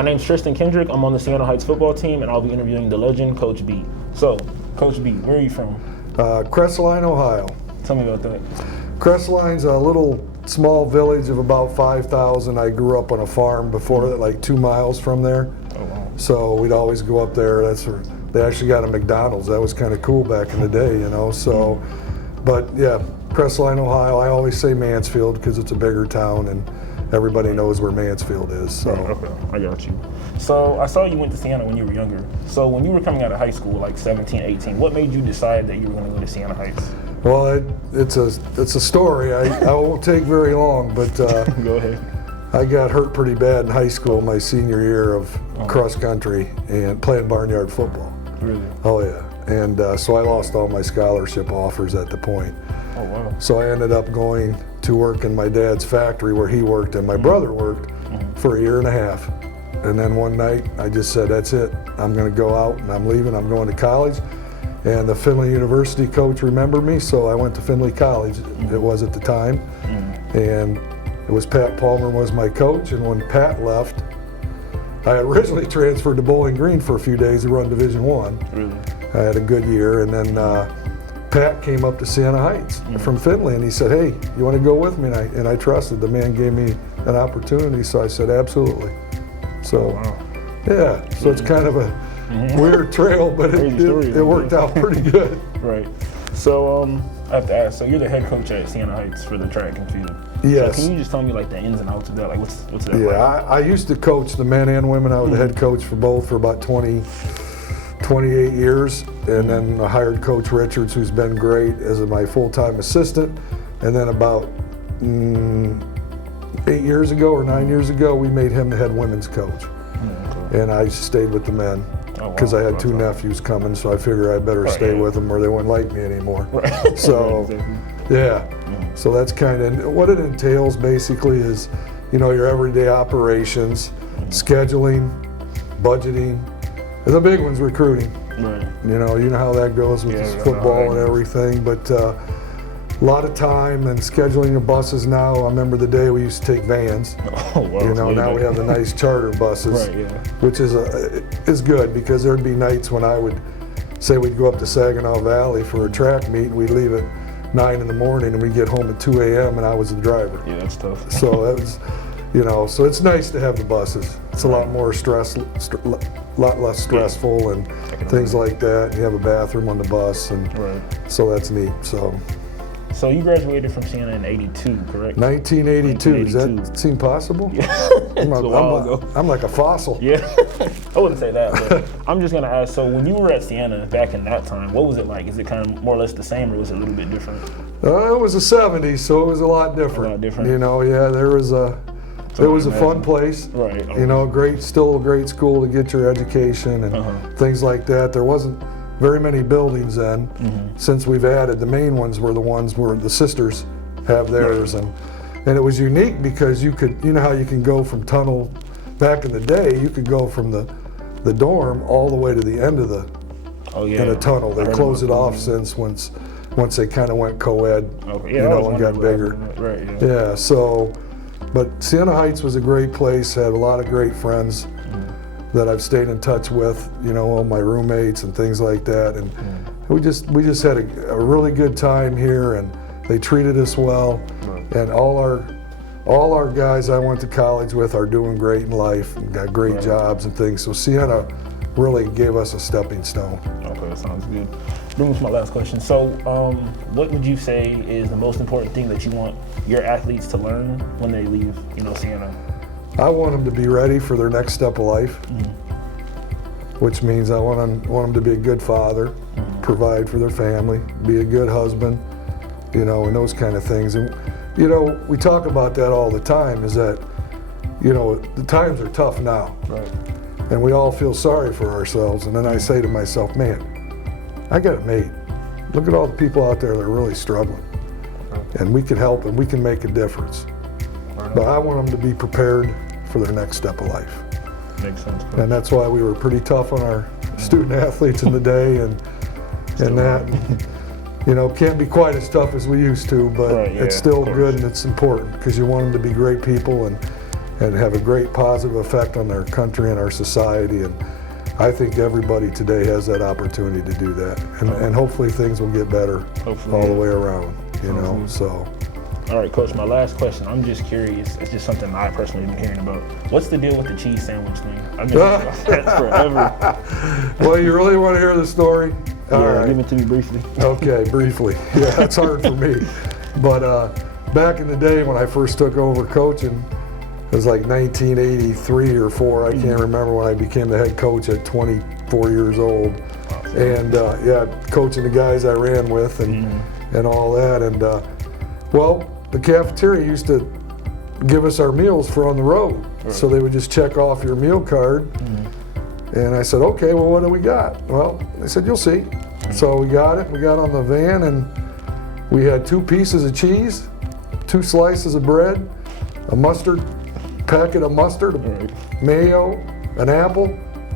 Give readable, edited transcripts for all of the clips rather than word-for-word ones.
My name's Tristen Kendrick. I'm on the Siena Heights football team, and I'll be interviewing the legend, Coach B. So, Coach B, where are you from? Crestline, Ohio. Tell me about that. Crestline's a little small village of about 5,000. I grew up on a farm before that, like 2 miles from there. Oh, wow. So we'd always go up there. They actually got a McDonald's. That was kind of cool back in the day, you know. So, but yeah, Crestline, Ohio. I always say Mansfield because it's a bigger town and everybody knows where Mansfield is. So. Okay, I got you. So I saw you went to Siena when you were younger. So when you were coming out of high school, like 17, 18, what made you decide that you were going to go to Siena Heights? Well, it's a story. I won't take very long, but Go ahead. I got hurt pretty bad in high school my senior year of cross country and playing barnyard football. Really? Oh yeah, and so I lost all my scholarship offers at the point. Oh, wow. So I ended up going to work in my dad's factory where he worked and my brother worked for a year and a half. And then one night I just said, that's it. I'm going to go out and I'm leaving. I'm going to college. And the Findlay University coach remembered me, so I went to Findlay College. It was at the time. And it was Pat Palmer was my coach. And when Pat left, I originally transferred to Bowling Green for a few days to run Division I. Really? I had a good year. And then Pat came up to Siena Heights from Findlay, and he said, hey, you want to go with me? And I trusted. The man gave me an opportunity, so I said, absolutely. So, yeah, so it's kind of a weird trail, but it worked out pretty good. Right. So I have to ask, so you're the head coach at Siena Heights for the track and field. Yes. So can you just tell me like the ins and outs of that? Like what's that Yeah, like? I used to coach the men and women. I was the head coach for both for about 28 years. And then I hired Coach Richards, who's been great, as my full-time assistant. And then about 8 years ago or 9 years ago, we made him the head women's coach. And I stayed with the men because I had 2 nephews coming, so I figured I better stay with them or they wouldn't like me anymore. Right. So, yeah. So that's kind of what it entails. Basically, is your everyday operations, scheduling, budgeting. And the big one's recruiting. Right. You know how that goes with football and everything, but. A lot of time and scheduling of buses now. I remember the day we used to take vans. Oh, wow. Now we have the nice charter buses, which is good because there'd be nights when I would say we'd go up to Saginaw Valley for a track meet and we'd leave at 9 in the morning and we'd get home at 2 a.m. and I was the driver. Yeah, that's tough. So that was, so it's nice to have the buses. It's a lot more lot less stressful and things like that. You have a bathroom on the bus and so that's neat. So you graduated from Siena in 82, correct? 1982. Does that seem possible? Yeah. It's a while ago. I'm like a fossil. Yeah, I wouldn't say that, but I'm just going to ask, so when you were at Siena back in that time, what was it like? Is it kind of more or less the same or was it a little bit different? It was the 70s, so it was a lot different. A lot different. There was it was a fun place. Right. Still a great school to get your education and things like that. There wasn't very many buildings then. Since we've added, the main ones were the ones where the sisters have theirs, and it was unique because you could, how you can go from tunnel back in the day, you could go from the dorm all the way to the end of the in a tunnel. They closed it off since once they kind of went co-ed, and got bigger. Right. Yeah. So, but Siena Heights was a great place. Had a lot of great friends that I've stayed in touch with, all my roommates and things like that, and we just had a really good time here, and they treated us well, and all our guys I went to college with are doing great in life and got great jobs and things. So Siena really gave us a stepping stone. Okay, that sounds good. Brings me to my last question. So, what would you say is the most important thing that you want your athletes to learn when they leave, Siena? I want them to be ready for their next step of life, which means I want them to be a good father, provide for their family, be a good husband, and those kind of things. And, we talk about that all the time, is that, the times are tough now. Right. And we all feel sorry for ourselves. And then I say to myself, man, I got it made. Look at all the people out there that are really struggling. And we can help and we can make a difference. But I want them to be prepared for their next step of life. Makes sense. And that's why we were pretty tough on our student athletes in the day, and that, can't be quite as tough as we used to, but it's still good and it's important because you want them to be great people and and have a great positive effect on our country and our society. And I think everybody today has that opportunity to do that. And hopefully things will get better all the way around, you know, so. All right, Coach, my last question. I'm just curious. It's just something I personally been hearing about. What's the deal with the cheese sandwich thing? I've been hearing about that forever. Well, you really want to hear the story? All right. Give it to me briefly. Okay, briefly. Yeah, it's hard for me. But back in the day when I first took over coaching, it was like 1983 or 4. I can't remember when I became the head coach at 24 years old. And yeah, coaching the guys I ran with and all that. And well, the cafeteria used to give us our meals for on the road. Right. So they would just check off your meal card. And I said, okay, well, what do we got? Well, they said, you'll see. So we got it. We got on the van, and we had 2 pieces of cheese, 2 slices of bread, a mustard packet of mustard, mayo, an apple,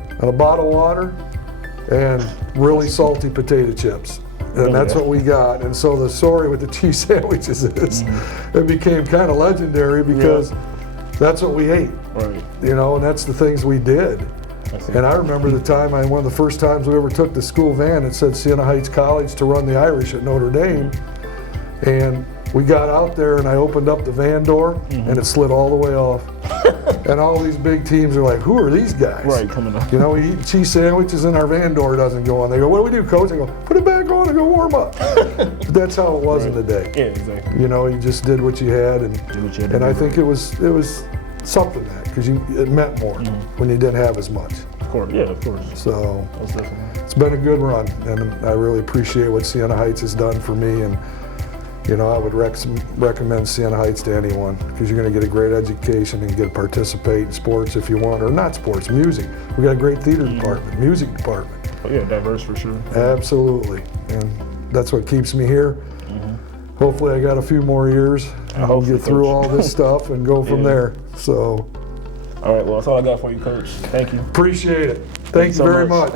and a bottle of water, and really salty potato chips. And that's what we got. And so the story with the cheese sandwiches is it became kind of legendary because that's what we ate. Right. You know, and that's the things we did. And I remember the time, one of the first times we ever took the school van, it said Siena Heights College to run the Irish at Notre Dame. And we got out there and I opened up the van door and it slid all the way off. And all these big teams are like, who are these guys? Right, coming up. You know, we eat cheese sandwiches and our van door doesn't go on. They go, what do we do, coach? I go, put it back on and go warm up. But that's how it was in the day. Yeah, exactly. You know, you just did what you had. And I think it was something because it meant more when you didn't have as much. Of course, yeah, of course. So it's been a good run, and I really appreciate what Siena Heights has done for me. And you know, I would recommend Siena Heights to anyone because you're going to get a great education and get to participate in sports if you want, or not sports, music. We got a great theater department, music department. Oh yeah, diverse for sure. Absolutely, and that's what keeps me here. Hopefully, I got a few more years and I'll get through all this stuff and go from there. So. All right, well, that's all I got for you, Coach. Thank you. Appreciate it. Thank you very much.